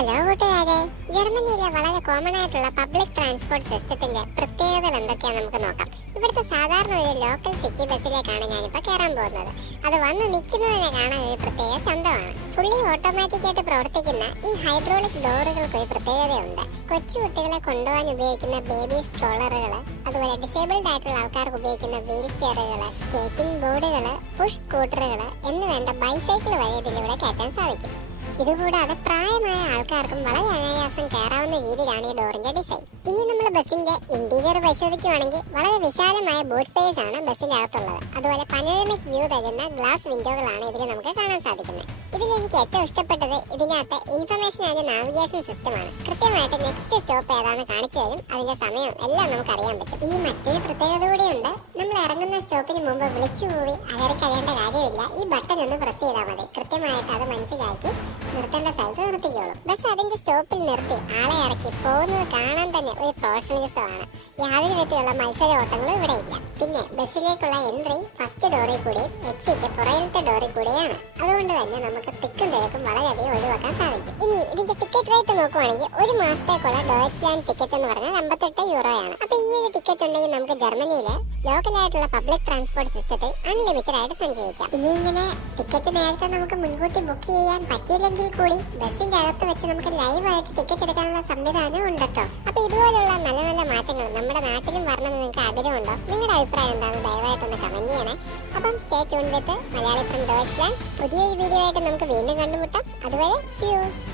Hello കൂട്ടുകാരെ, ജർമ്മനിയിലെ വളരെ കോമൺ ആയിട്ടുള്ള പബ്ലിക് ട്രാൻസ്പോർട്ട് സിസ്റ്റത്തിന്റെ പ്രത്യേകതകൾ എന്തൊക്കെയാണെന്ന് നമുക്ക് നോക്കാം. ഇവിടുത്തെ സാധാരണ ഒരു ലോക്കൽ സിറ്റി ബസ്സിലേക്കാണ് ഞാനിപ്പോൾ കയറാൻ പോകുന്നത്. അത് വന്ന് നിൽക്കുന്നതിനെ കാണാൻ ഒരു പ്രത്യേക ചന്തമാണ്. ഫുള്ളി ഓട്ടോമാറ്റിക് ആയിട്ട് പ്രവർത്തിക്കുന്ന ഈ ഹൈഡ്രോളിക് ഡോറുകൾക്ക് ഒരു പ്രത്യേകതയുണ്ട്. കൊച്ചു കുട്ടികളെ കൊണ്ടുപോകാൻ ഉപയോഗിക്കുന്ന ബേബി സ്ട്രോളറുകൾ, അതുപോലെ ഡിസേബിൾഡ് ആയിട്ടുള്ള ആൾക്കാർക്ക് ഉപയോഗിക്കുന്ന വീൽ ചെയറുകൾ, സ്കേറ്റിംഗ് ബോർഡുകൾ, പുഷ് സ്കൂട്ടറുകൾ എന്ന് വേണ്ട ബൈസൈക്കിൾ വരെ ഇതിലൂടെ കയറ്റാൻ സാധിക്കും. ഇതുകൂടാതെ പ്രായമായ ആൾക്കാർക്കും വളരെ അനായാസം കയറാവുന്ന രീതിയിലാണ് ഈ ഡോറിന്റെ ഡിസൈൻ. ഇനി നമ്മൾ ബസിന്റെ ഇന്റീരിയർ പരിശോധിക്കുകയാണെങ്കിൽ വളരെ വിശാലമായ ബൂട്ട് സ്പേസ് ആണ് ബസിന്റെ അകത്തുള്ളത്. അതുപോലെ പനോരമിക് വ്യൂ തരുന്ന ഗ്ലാസ് വിൻഡോകളാണ് ഇതിൽ നമുക്ക് കാണാൻ സാധിക്കുന്നത്. ഇതിൽ എനിക്ക് ഏറ്റവും ഇഷ്ടപ്പെട്ടത് ഇതിനകത്ത് ഇൻഫർമേഷൻ ആൻഡ് നാവിഗേഷൻ സിസ്റ്റമാണ്. കൃത്യമായിട്ട് നെക്സ്റ്റ് സ്റ്റോപ്പ് ഏതാണെന്ന് കാണിച്ചു തരും. അതിന്റെ സമയം എല്ലാം നമുക്ക് അറിയാൻ പറ്റും. ഇനി മറ്റൊരു പ്രത്യേകത കൂടിയുണ്ട്. നമ്മൾ ഇറങ്ങുന്ന സ്റ്റോപ്പിന് മുമ്പ് വിളിച്ചു കൂവി അലറിക്കറിയേണ്ട കാര്യമില്ല. ഈ ബട്ടൺ ഒന്ന് പ്രസ് ചെയ്താൽ മതി. കൃത്യമായിട്ട് അത് മനസ്സിലാക്കി നിർത്തേണ്ട സ്ഥലത്ത് നിർത്തിക്കോളും. ബസ് അതിന്റെ സ്റ്റോപ്പിൽ നിർത്തി ആളെ ഇറക്കി പോകുന്നത് കാണാൻ തന്നെ ഒരു പ്രൊഫഷണലിസമാണ്. യാതൊരു വിധത്തിലുള്ള മത്സര ഓട്ടങ്ങളും ഇവിടെ ഇല്ല. പിന്നെ ബസ്സിലേക്കുള്ള എൻട്രി ഫസ്റ്റ് ഡോറിൽ കൂടിയും എക്സിറ്റ് പുറകിലത്തെ ഡോറിൽ കൂടിയാണ്. അതുകൊണ്ട് തന്നെ നമുക്ക് തിക്കും തിരക്കും വളരെയധികം ഒഴിവാക്കാൻ സാധിക്കും. ഇനി ഇതിന്റെ ടിക്കറ്റ് റേറ്റ് നോക്കുവാണെങ്കിൽ ഒരു മാസത്തേക്കുള്ള ഡോയ്ച്ച്ലാൻഡ് ടിക്കറ്റ് എന്ന് പറഞ്ഞാൽ 58 യൂറോയാണ്. അപ്പൊ ഈ ഒരു ടിക്കറ്റ് ഉണ്ടെങ്കിൽ നമുക്ക് ജർമ്മനിയിലെ ലോക്കലായിട്ടുള്ള പബ്ലിക് ട്രാൻസ്പോർട്ട് സിസ്റ്റത്തിൽ അൺലിമിറ്റഡ് ആയിട്ട് സഞ്ചരിക്കാം. ഇനി ഇങ്ങനെ ടിക്കറ്റ് നേരത്തെ നമുക്ക് മുൻകൂട്ടി ബുക്ക് ചെയ്യാൻ പറ്റിയില്ലെങ്കിൽ കൂടി ബസ്സിന്റെ അകത്ത് വെച്ച് നമുക്ക് ലൈവായിട്ട് ടിക്കറ്റ് എടുക്കാനുള്ള സംവിധാനം ഉണ്ട് കേട്ടോ. അപ്പൊ ഇതുപോലുള്ള നല്ല നല്ല മാറ്റങ്ങൾ നമ്മുടെ നാട്ടിലും വരണമെന്ന് നിങ്ങൾക്ക് ആഗ്രഹമുണ്ടോ? നിങ്ങളുടെ അഭിപ്രായം എന്താണെന്ന് ദയവായിട്ടൊന്ന് കമന്റ് ചെയ്യണേ. അപ്പം stay tuned with Malayali from Deutschland. പുതിയൊരു വീഡിയോ ആയിട്ട് നമുക്ക് വീണ്ടും കണ്ടുമുട്ടാം. അതുവരെ cheers.